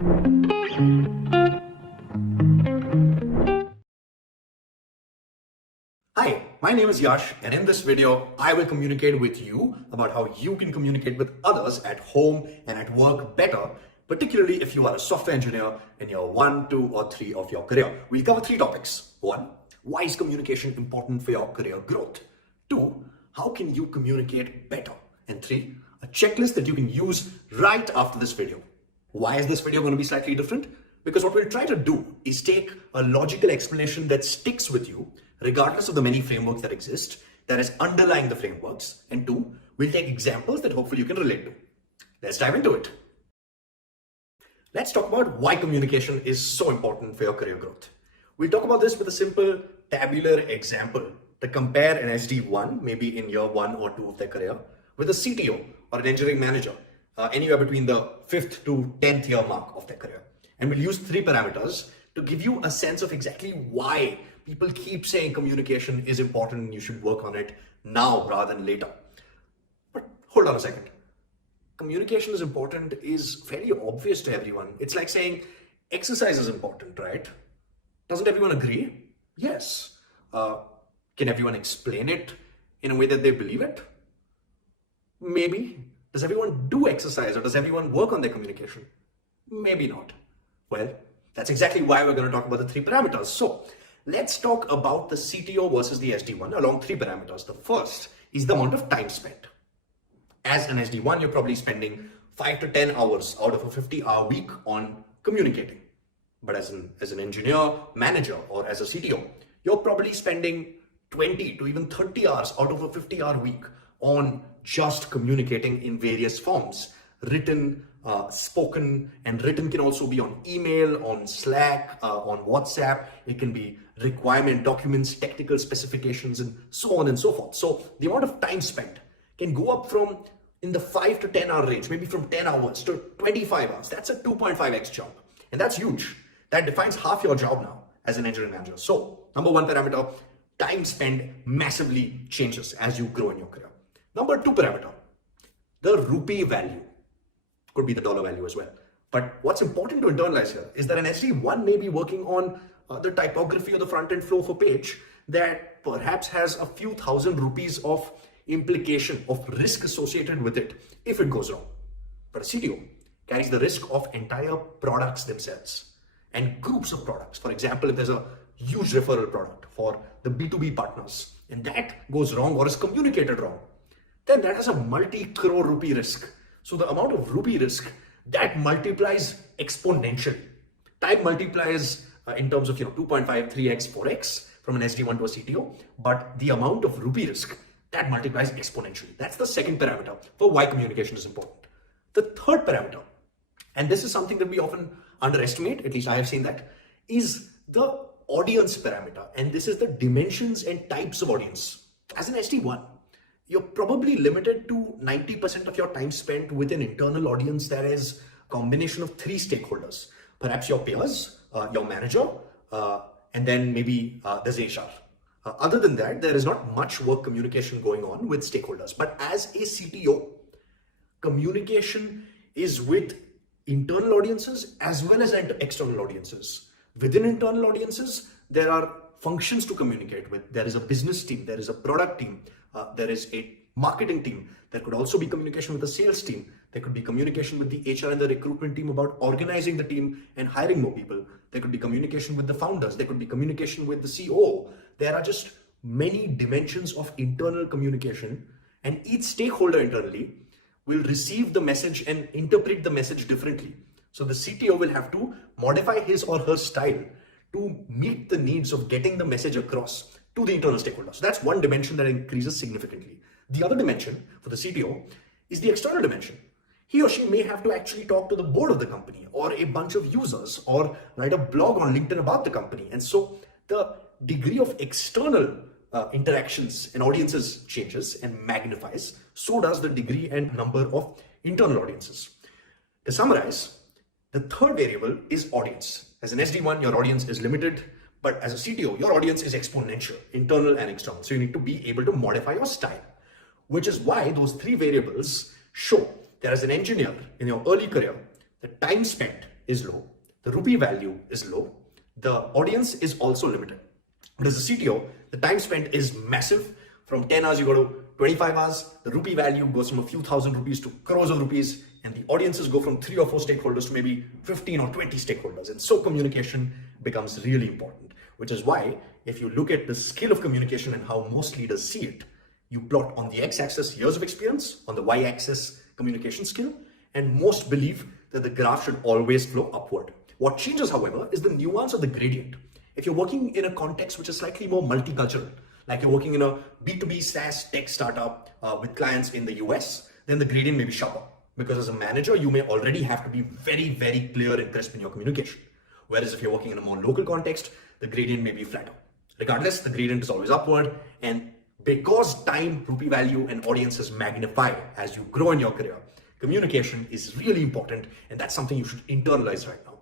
Hi, my name is Yash, and in this video, I will communicate with you about how you can communicate with others at home and at work better, particularly if you are a software engineer in year 1, 2, or 3 of your career. We'll cover 3 topics. 1, why is communication important for your career growth? 2, how can you communicate better? And 3, a checklist that you can use right after this video. Why is this video going to be slightly different? Because what we'll try to do is take a logical explanation that sticks with you, regardless of the many frameworks that exist, that is underlying the frameworks. And 2, we'll take examples that hopefully you can relate to. Let's dive into it. Let's talk about why communication is so important for your career growth. We'll talk about this with a simple tabular example to compare an SD1, maybe in year 1 or 2 of their career, with a CTO or an engineering manager, anywhere between the 5th to 10th year mark of their career. And we'll use 3 parameters to give you a sense of exactly why people keep saying communication is important and you should work on it now rather than later. But hold on a second. Communication is important is fairly obvious to everyone. It's like saying exercise is important, right? Doesn't everyone agree? Yes. Can everyone explain it in a way that they believe it? Maybe. Does everyone do exercise or does everyone work on their communication? Maybe not. Well, that's exactly why we're going to talk about the 3 parameters. So let's talk about the CTO versus the SD1 along 3 parameters. The first is the amount of time spent. As an SD1, you're probably spending 5 to 10 hours out of a 50-hour week on communicating. But as an engineer, manager, or as a CTO, you're probably spending 20 to even 30 hours out of a 50-hour week on just communicating in various forms. Written, spoken, and written can also be on email, on Slack, on WhatsApp. It can be requirement documents, technical specifications, and so on and so forth. So the amount of time spent can go up from in the 5 to 10 hour range, maybe from 10 hours to 25 hours. That's a 2.5x jump. And that's huge. That defines half your job now as an engineering manager. So number 1 parameter, time spent massively changes as you grow in your career. Number 2 parameter, the rupee value. Could be the dollar value as well. But what's important to internalize here is that an SD1 may be working on the typography or the front end flow of a page that perhaps has a few thousand rupees of implication of risk associated with it if it goes wrong. But a CTO carries the risk of entire products themselves and groups of products. For example, if there's a huge referral product for the B2B partners and that goes wrong or is communicated wrong, then that has a multi-crore rupee risk. So the amount of rupee risk that multiplies exponentially. Time multiplies in terms of 2.5, 3x, 4x from an SD1 to a CTO, but the amount of rupee risk that multiplies exponentially. That's the second parameter for why communication is important. The third parameter, and this is something that we often underestimate, at least I have seen that, is the audience parameter. And this is the dimensions and types of audience. As an SD1, you're probably limited to 90% of your time spent with an internal audience that is a combination of 3 stakeholders. Perhaps your peers, your manager, and then maybe there's HR. Other than that, there is not much work communication going on with stakeholders. But as a CTO, communication is with internal audiences as well as external audiences. Within internal audiences, there are functions to communicate with. There is a business team, there is a product team, there is a marketing team. There could also be communication with the sales team. There could be communication with the HR and the recruitment team about organizing the team and hiring more people. There could be communication with the founders. There could be communication with the CEO. There are just many dimensions of internal communication, and each stakeholder internally will receive the message and interpret the message differently. So the CTO will have to modify his or her style to meet the needs of getting the message across to the internal stakeholders. So that's one dimension that increases significantly. The other dimension for the CTO is the external dimension. He or she may have to actually talk to the board of the company or a bunch of users or write a blog on LinkedIn about the company. And so the degree of external interactions and audiences changes and magnifies. So does the degree and number of internal audiences. To summarize, the third variable is audience. As an SD1, your audience is limited, but as a CTO, your audience is exponential, internal and external. So you need to be able to modify your style, which is why those 3 variables show that as an engineer in your early career, the time spent is low, the rupee value is low, the audience is also limited. But as a CTO, the time spent is massive. From 10 hours, you go to 25 hours. The rupee value goes from a few thousand rupees to crores of rupees. And the audiences go from 3 or 4 stakeholders to maybe 15 or 20 stakeholders. And so communication becomes really important, which is why if you look at the skill of communication and how most leaders see it, you plot on the x-axis years of experience, on the y-axis communication skill, and most believe that the graph should always flow upward. What changes, however, is the nuance of the gradient. If you're working in a context which is slightly more multicultural, like you're working in a B2B SaaS tech startup with clients in the US, then the gradient may be sharper. Because as a manager, you may already have to be very, very clear and crisp in your communication. Whereas if you're working in a more local context, the gradient may be flatter. Regardless, the gradient is always upward. And because time, rupee value, and audiences magnify as you grow in your career, communication is really important. And that's something you should internalize right now.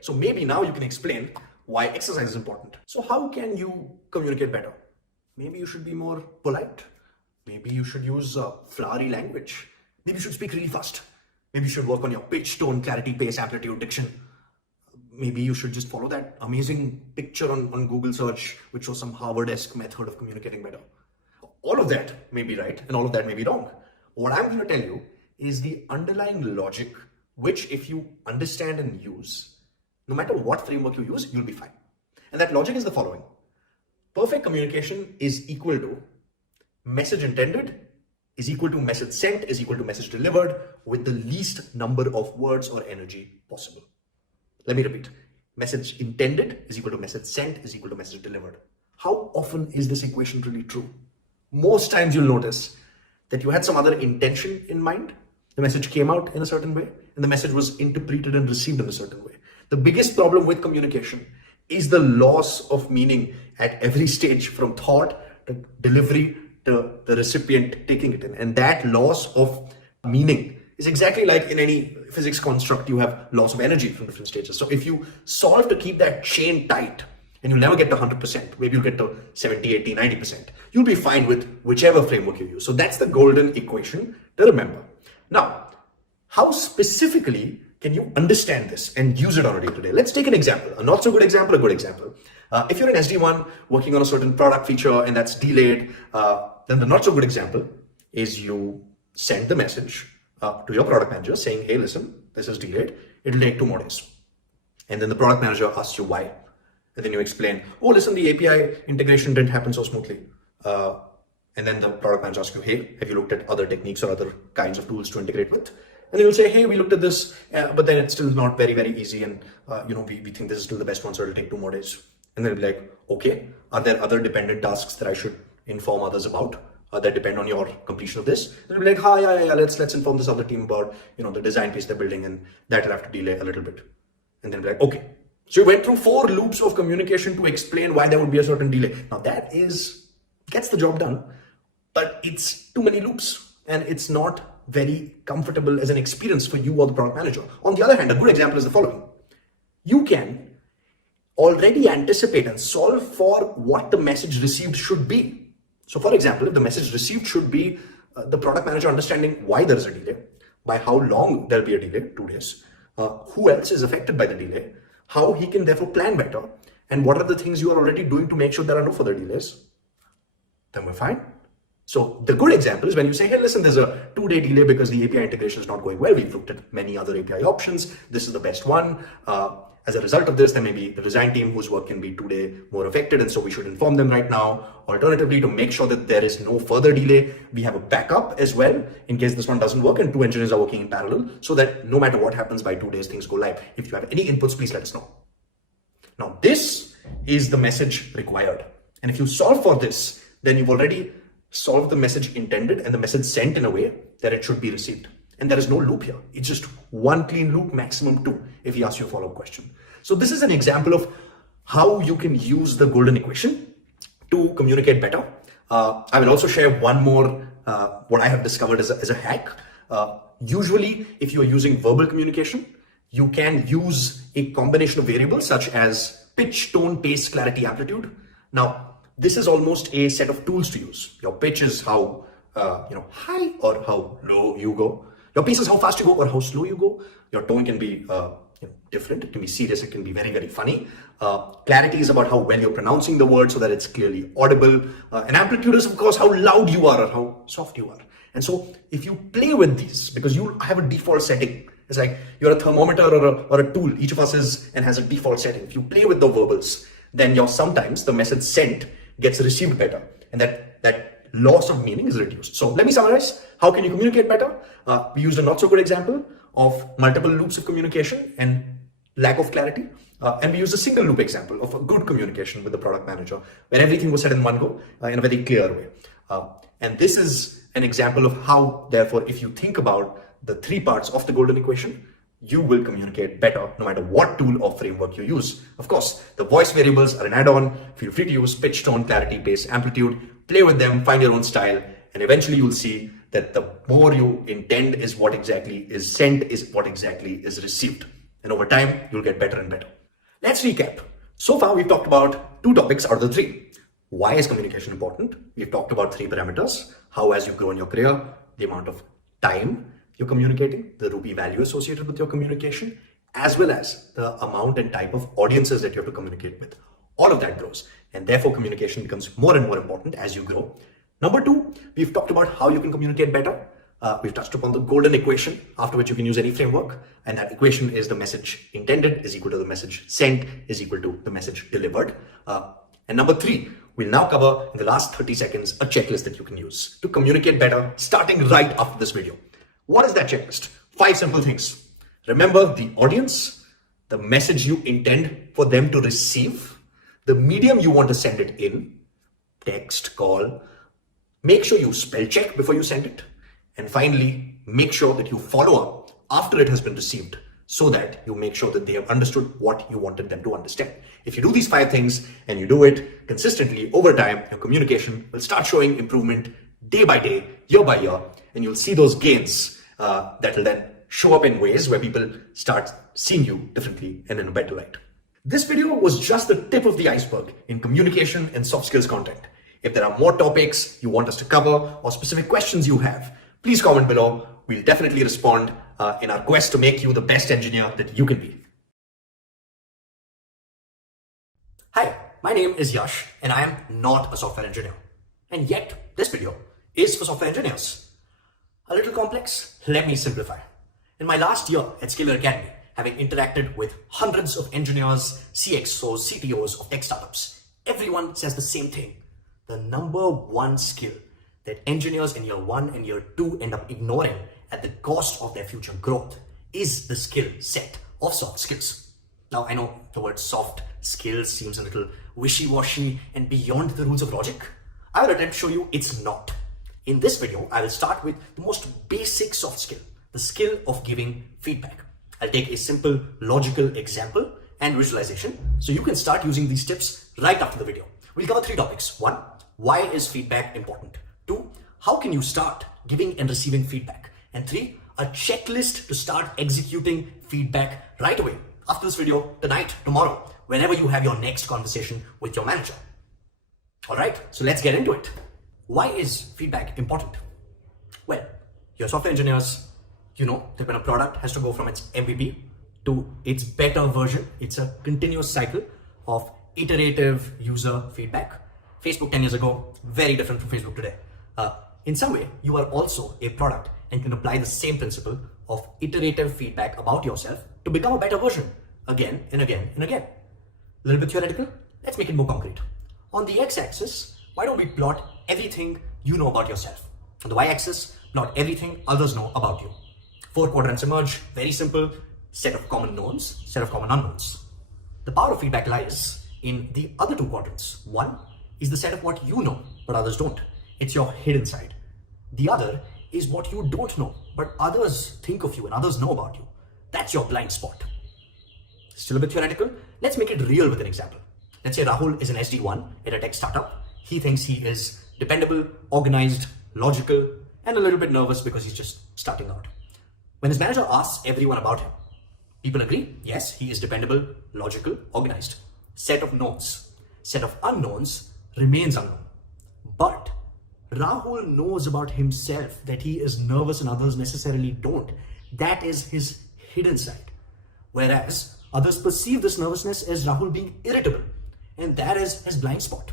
So maybe now you can explain why exercise is important. So how can you communicate better? Maybe you should be more polite. Maybe you should use flowery language. Maybe you should speak really fast. Maybe you should work on your pitch, tone, clarity, pace, amplitude, diction. Maybe you should just follow that amazing picture on Google search, which was some Harvard-esque method of communicating better. All of that may be right and all of that may be wrong. What I'm going to tell you is the underlying logic, which if you understand and use, no matter what framework you use, you'll be fine. And that logic is the following. Perfect communication is equal to message intended is equal to message sent is equal to message delivered with the least number of words or energy possible. Let me repeat. Message intended is equal to message sent is equal to message delivered. How often is this equation really true? Most times you'll notice that you had some other intention in mind. The message came out in a certain way and the message was interpreted and received in a certain way. The biggest problem with communication is the loss of meaning at every stage, from thought to delivery to the recipient taking it in. And that loss of meaning is exactly like in any physics construct, you have loss of energy from different stages. So if you solve to keep that chain tight, and you'll never get to 100%, maybe you'll get to 70, 80, 90%, you'll be fine with whichever framework you use. So that's the golden equation to remember. Now, how specifically can you understand this and use it on a day-to-day? Let's take an example, a not so good example, a good example. If you're an SD1 working on a certain product feature and that's delayed, then the not so good example is you send the message to your product manager saying, hey, listen, this is delayed. It'll take 2 more days. And then the product manager asks you why. And then you explain, oh, listen, the API integration didn't happen so smoothly. And then the product manager asks you, hey, have you looked at other techniques or other kinds of tools to integrate with? And then you'll say, hey, we looked at this, but then it's still not very, very easy. And, we think this is still the best one, so it'll take 2 more days. And they'll be like, okay, are there other dependent tasks that I should inform others about that depend on your completion of this? And they'll be like, yeah, let's inform this other team about, the design piece they're building, and that'll have to delay a little bit. And then they'll be like, okay. So you went through 4 loops of communication to explain why there would be a certain delay. Now that gets the job done, but it's too many loops and it's not very comfortable as an experience for you or the product manager. On the other hand, a good example is the following. You can already anticipate and solve for what the message received should be. So for example, if the message received should be the product manager understanding why there is a delay, by how long there'll be a delay, 2 days, who else is affected by the delay, how he can therefore plan better, and what are the things you are already doing to make sure there are no further delays, then we're fine. So the good example is when you say, hey, listen, there's a 2-day delay because the API integration is not going well. We've looked at many other API options. This is the best one. As a result of this, there may be the design team whose work can be 2-day more affected. And so we should inform them right now. Alternatively, to make sure that there is no further delay, we have a backup as well in case this one doesn't work and 2 engineers are working in parallel so that no matter what happens by 2 days, things go live. If you have any inputs, please let us know. Now, this is the message required. And if you solve for this, then you've already solved the message intended and the message sent in a way that it should be received. And there is no loop here. It's just 1 clean loop, maximum 2, if he asks you a follow-up question. So this is an example of how you can use the golden equation to communicate better. I will also share one more, what I have discovered as a hack. Usually, if you are using verbal communication, you can use a combination of variables such as pitch, tone, pace, clarity, amplitude. Now, this is almost a set of tools to use. Your pitch is how high or how low you go. Your pace is how fast you go or how slow you go. Your tone can be different. It can be serious. It can be very, very funny. Clarity is about how well you're pronouncing the word so that it's clearly audible. And amplitude is, of course, how loud you are or how soft you are. And so if you play with these, because you have a default setting, it's like you're a thermometer or a tool. Each of us is and has a default setting. If you play with the verbals, then sometimes the message sent gets received better. And that loss of meaning is reduced. So let me summarize. How can you communicate better? We used a not so good example of multiple loops of communication and lack of clarity. And we used a single loop example of a good communication with the product manager where everything was said in one go in a very clear way. And this is an example of how, therefore, if you think about the three parts of the golden equation, you will communicate better no matter what tool or framework you use. Of course, the voice variables are an add-on. Feel free to use pitch, tone, clarity, pace, amplitude. Play with them, find your own style, and eventually you'll see that the more you intend is what exactly is sent, is what exactly is received. And over time, you'll get better and better. Let's recap. So far, we've talked about 2 topics out of the 3. Why is communication important? We've talked about 3 parameters. How, as you grow in your career, the amount of time you're communicating, the rupee value associated with your communication, as well as the amount and type of audiences that you have to communicate with. All of that grows, and therefore communication becomes more and more important as you grow. Number 2, we've talked about how you can communicate better. We've touched upon the golden equation, after which you can use any framework. And that equation is the message intended is equal to the message sent is equal to the message delivered. And number 3, we'll now cover in the last 30 seconds a checklist that you can use to communicate better starting right after this video. What is that checklist? 5 simple things. Remember the audience, the message you intend for them to receive, the medium you want to send it in, text, call. Make sure you spell check before you send it. And finally, make sure that you follow up after it has been received so that you make sure that they have understood what you wanted them to understand. If you do these 5 things and you do it consistently over time, your communication will start showing improvement day by day, year by year, and you'll see those gains that will then show up in ways where people start seeing you differently and in a better light. This video was just the tip of the iceberg in communication and soft skills content. If there are more topics you want us to cover or specific questions you have, please comment below. We'll definitely respond in our quest to make you the best engineer that you can be. Hi, my name is Yash and I am not a software engineer. And yet, this video is for software engineers. A little complex? Let me simplify. In my last year at Scalar Academy, having interacted with hundreds of engineers, CXOs, CTOs of tech startups, everyone says the same thing. The number 1 skill that engineers in year 1 and year 2 end up ignoring at the cost of their future growth is the skill set of soft skills. Now, I know the word soft skills seems a little wishy-washy and beyond the rules of logic. I will attempt to show you it's not. In this video, I will start with the most basic soft skill, the skill of giving feedback. I'll take a simple logical example and visualization so you can start using these tips right after the video. We'll cover 3 topics. 1, why is feedback important? 2, how can you start giving and receiving feedback? And 3, a checklist to start executing feedback right away after this video, tonight, tomorrow, whenever you have your next conversation with your manager. All right, so let's get into it. Why is feedback important? Well, you're software engineers, you know that when a product has to go from its MVP to its beta version, it's a continuous cycle of iterative user feedback. Facebook 10 years ago, very different from Facebook today. In some way, you are also a product and can apply the same principle of iterative feedback about yourself to become a better version again and again and again. A little bit theoretical, let's make it more concrete. On the x-axis, why don't we plot everything you know about yourself? On the y-axis, plot everything others know about you. 4 quadrants emerge, very simple, set of common knowns, set of common unknowns. The power of feedback lies in the other 2 quadrants. 1 is the set of what you know, but others don't. It's your hidden side. The other is what you don't know, but others think of you and others know about you. That's your blind spot. Still a bit theoretical? Let's make it real with an example. Let's say Rahul is an SD1 at a tech startup. He thinks he is dependable, organized, logical, and a little bit nervous because he's just starting out. When his manager asks everyone about him, people agree, yes, he is dependable, logical, organized. Set of knowns. Set of unknowns remains unknown. But Rahul knows about himself that he is nervous and others necessarily don't. That is his hidden side. Whereas others perceive this nervousness as Rahul being irritable, and that is his blind spot.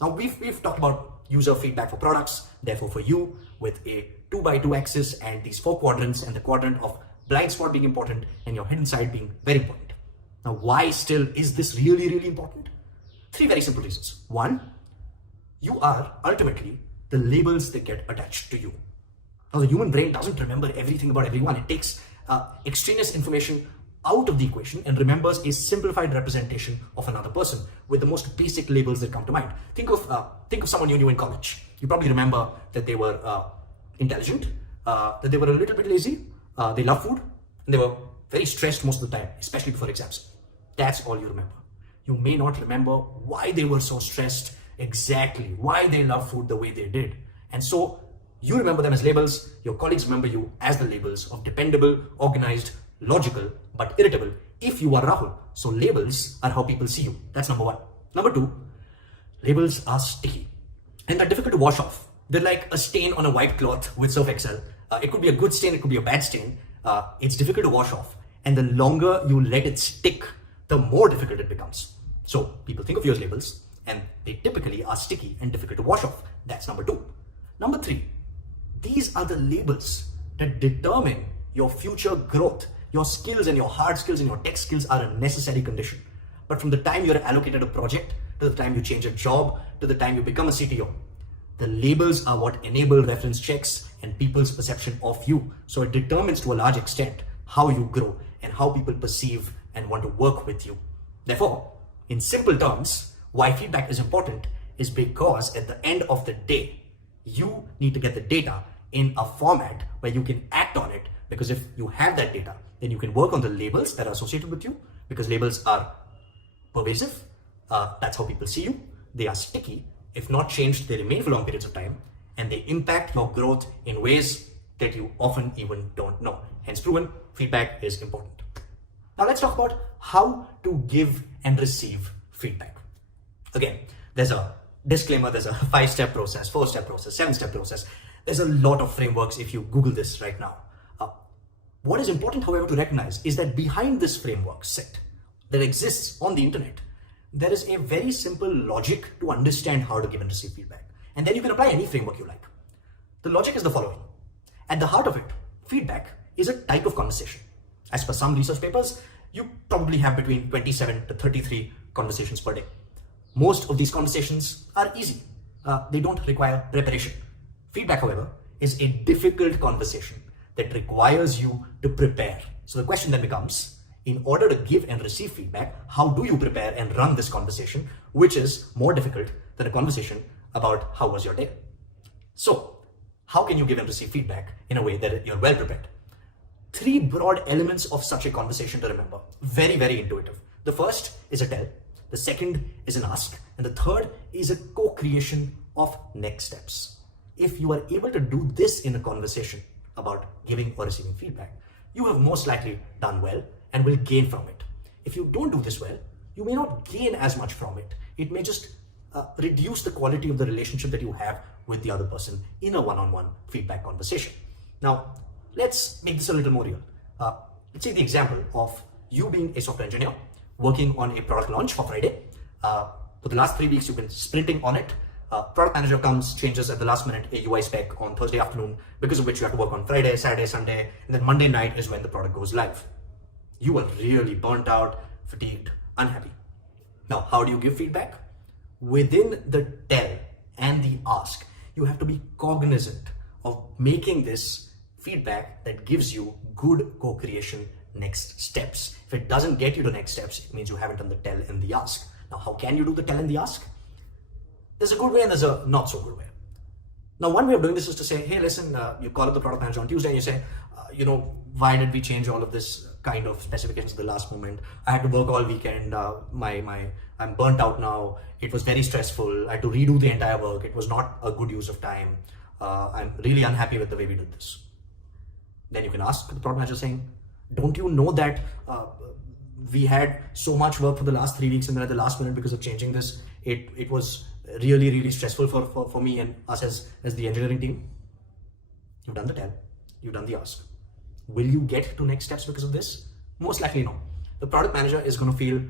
Now, we've talked about user feedback for products, therefore for you, with a 2x2 axis and these 4 quadrants, and the quadrant of blind spot being important and your hidden side being very important. Now, why still is this really, really important? 3 very simple reasons. 1, you are ultimately the labels that get attached to you. Now, the human brain doesn't remember everything about everyone. It takes extraneous information out of the equation and remembers a simplified representation of another person with the most basic labels that come to mind. Think of someone you knew in college. You probably remember that they were intelligent, that they were a little bit lazy, they love food, and they were very stressed most of the time, especially before exams. That's all you remember. You may not remember why they were so stressed, exactly why they love food the way they did. And so you remember them as labels, your colleagues remember you as the labels of dependable, organized, logical, but irritable if you are Rahul. So labels are how people see you. That's number 1. Number 2, labels are sticky and they're difficult to wash off. They're like a stain on a white cloth with Surf Excel. It could be a good stain, it could be a bad stain. It's difficult to wash off. And the longer you let it stick, the more difficult it becomes. So people think of you as labels and they typically are sticky and difficult to wash off. That's number 2. Number 3, these are the labels that determine your future growth. Your skills and your hard skills and your tech skills are a necessary condition. But from the time you're allocated a project, to the time you change a job, to the time you become a CTO, the labels are what enable reference checks and people's perception of you. So it determines to a large extent how you grow and how people perceive and want to work with you. Therefore, in simple terms, why feedback is important is because at the end of the day, you need to get the data in a format where you can act on it, because if you have that data, then you can work on the labels that are associated with you, because labels are pervasive. That's how people see you. They are sticky. If not changed, they remain for long periods of time, and they impact your growth in ways that you often even don't know. Hence proven, feedback is important. Now let's talk about how to give and receive feedback. Again, there's a disclaimer, there's a 5-step process, 4-step process, 7-step process. There's a lot of frameworks if you Google this right now. What is important, however, to recognize is that behind this framework set that exists on the internet, there is a very simple logic to understand how to give and receive feedback. And then you can apply any framework you like. The logic is the following. At the heart of it, feedback is a type of conversation. As per some research papers, you probably have between 27 to 33 conversations per day. Most of these conversations are easy. They don't require preparation. Feedback, however, is a difficult conversation that requires you to prepare. So the question then becomes, in order to give and receive feedback, how do you prepare and run this conversation, which is more difficult than a conversation about how was your day? So how can you give and receive feedback in a way that you're well prepared? 3 broad elements of such a conversation to remember. Very, very intuitive. The first is a tell. The second is an ask. And the third is a co-creation of next steps. If you are able to do this in a conversation about giving or receiving feedback, you have most likely done well and will gain from it. If you don't do this well, you may not gain as much from it. It may just reduce the quality of the relationship that you have with the other person in a one-on-one feedback conversation. Now, let's make this a little more real. Let's take the example of you being a software engineer working on a product launch for Friday. For the last 3 weeks, you've been sprinting on it. Product manager comes, changes at the last minute a UI spec on Thursday afternoon, because of which you have to work on Friday, Saturday, Sunday, and then Monday night is when the product goes live. You are really burnt out, fatigued, unhappy. Now, how do you give feedback? Within the tell and the ask, you have to be cognizant of making this feedback that gives you good co-creation next steps. If it doesn't get you to next steps, it means you haven't done the tell and the ask. Now, how can you do the tell and the ask? There's a good way and there's a not so good way. Now, one way of doing this is to say, hey, listen, you call up the product manager on Tuesday and you say, why did we change all of this kind of specifications at the last moment? I had to work all weekend. I'm burnt out now. It was very stressful. I had to redo the entire work. It was not a good use of time. I'm really unhappy with the way we did this. Then you can ask the product manager saying, don't you know that we had so much work for the last 3 weeks, and then at the last minute, because of changing this, it was really, really stressful for me and us as the engineering team. You've done the tell, you've done the ask. Will you get to next steps because of this? Most likely no. The product manager is going to feel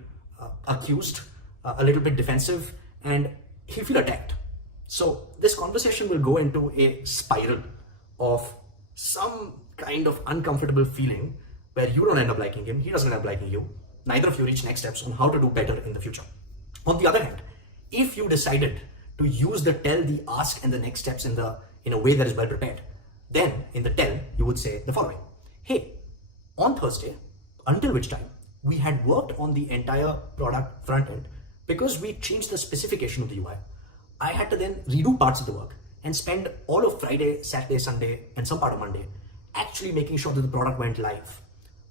accused, a little bit defensive, and he'll feel attacked. So this conversation will go into a spiral of some kind of uncomfortable feeling where you don't end up liking him, he doesn't end up liking you. Neither of you reach next steps on how to do better in the future. On the other hand, if you decided to use the tell, the ask, and the next steps in a way that is well prepared, then in the tell, you would say the following. Hey, on Thursday, until which time, we had worked on the entire product front end because we changed the specification of the UI. I had to then redo parts of the work and spend all of Friday, Saturday, Sunday, and some part of Monday actually making sure that the product went live.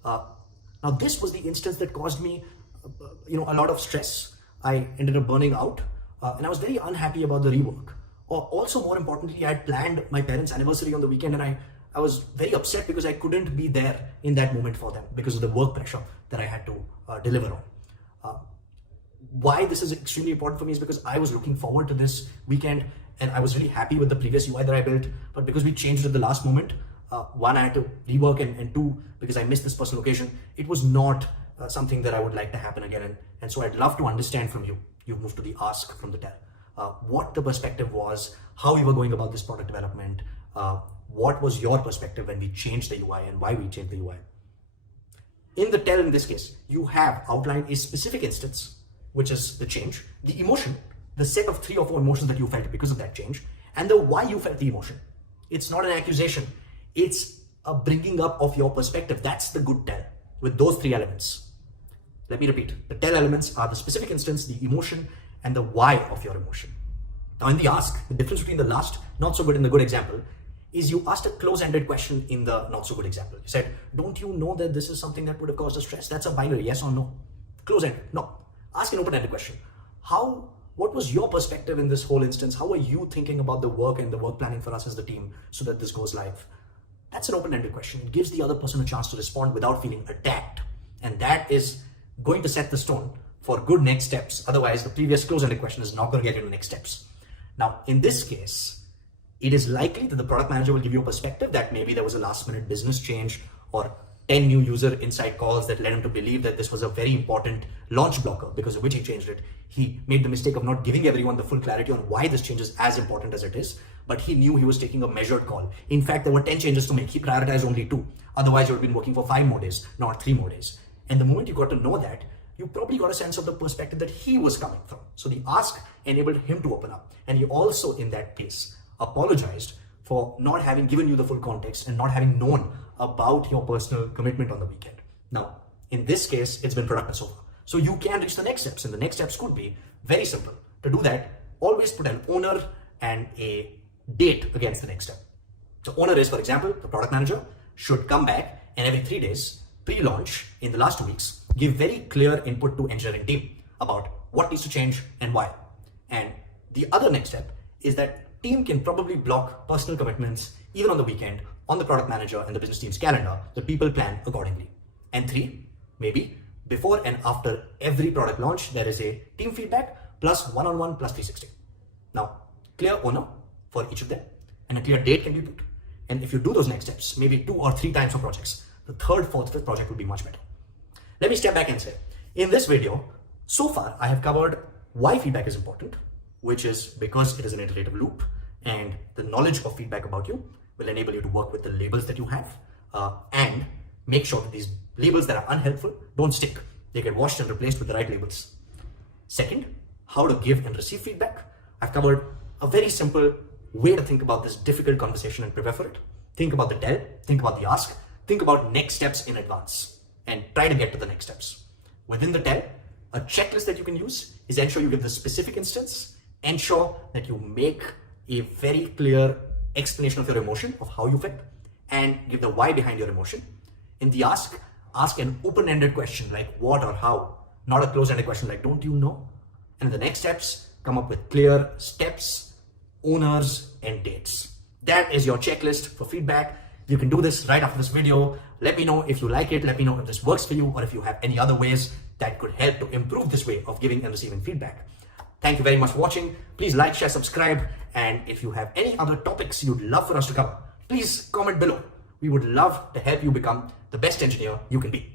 Now, this was the instance that caused me, a lot of stress. I ended up burning out, and I was very unhappy about the rework. Also, more importantly, I had planned my parents' anniversary on the weekend, and I was very upset because I couldn't be there in that moment for them because of the work pressure that I had to deliver on. Why this is extremely important for me is because I was looking forward to this weekend, and I was really happy with the previous UI that I built, but because we changed at the last moment, one, I had to rework, and two, because I missed this personal occasion, it was not something that I would like to happen again. And so I'd love to understand from you. You moved to the ask from the tell. What the perspective was, how you were going about this product development, what was your perspective when we changed the UI and why we changed the UI. In the tell, in this case, you have outlined a specific instance, which is the change, the emotion, the set of 3 or 4 emotions that you felt because of that change, and the why you felt the emotion. It's not an accusation. It's a bringing up of your perspective. That's the good tell with those 3 elements. Let me repeat. The tell elements are the specific instance, the emotion, and the why of your emotion. Now in the ask, the difference between the last not so good and the good example is you asked a close-ended question in the not so good example. You said, don't you know that this is something that would have caused us stress? That's a binary, yes or no. Close-ended, no. Ask an open-ended question. What was your perspective in this whole instance? How are you thinking about the work and the work planning for us as the team so that this goes live? That's an open-ended question. It gives the other person a chance to respond without feeling attacked. And that is going to set the stone for good next steps. Otherwise, the previous close-ended question is not going to get you to next steps. Now, in this case, it is likely that the product manager will give you a perspective that maybe there was a last-minute business change or 10 new user insight calls that led him to believe that this was a very important launch blocker because of which he changed it. He made the mistake of not giving everyone the full clarity on why this change is as important as it is, but he knew he was taking a measured call. In fact, there were 10 changes to make. He prioritized only 2. Otherwise, you would have been working for 5 more days, not 3 more days. And the moment you got to know that, you probably got a sense of the perspective that he was coming from. So the ask enabled him to open up. And he also, in that case, apologized for not having given you the full context and not having known about your personal commitment on the weekend. Now, in this case, it's been productive so far. So you can reach the next steps, and the next steps could be very simple. To do that, always put an owner and a date against the next step. The owner is, for example, the product manager should come back and every 3 days, pre-launch in the last 2 weeks, give very clear input to engineering team about what needs to change and why. And the other next step is that team can probably block personal commitments even on the weekend on the product manager and the business team's calendar that people plan accordingly. And 3, maybe before and after every product launch, there is a team feedback plus one-on-one plus 360. Now, clear owner for each of them and a clear date can be put. And if you do those next steps, maybe 2 or 3 times for projects, the 3rd, 4th, 5th project will be much better. Let me step back and say, in this video, so far I have covered why feedback is important, which is because it is an iterative loop and the knowledge of feedback about you will enable you to work with the labels that you have and make sure that these labels that are unhelpful don't stick. They get washed and replaced with the right labels. Second, how to give and receive feedback. I've covered a very simple way to think about this difficult conversation and prepare for it. Think about the tell, think about the ask, think about next steps in advance and try to get to the next steps. Within the tell, a checklist that you can use is ensure you give the specific instance, ensure that you make a very clear explanation of your emotion, of how you felt, and give the why behind your emotion. In the ask an open-ended question like what or how, not a closed-ended question like don't you know? And in the next steps, come up with clear steps, owners, and dates. That is your checklist for feedback. You can do this right after this video. Let me know if you like it. Let me know if this works for you or if you have any other ways that could help to improve this way of giving and receiving feedback. Thank you very much for watching. Please like, share, subscribe. And if you have any other topics you'd love for us to cover, please comment below. We would love to help you become the best engineer you can be.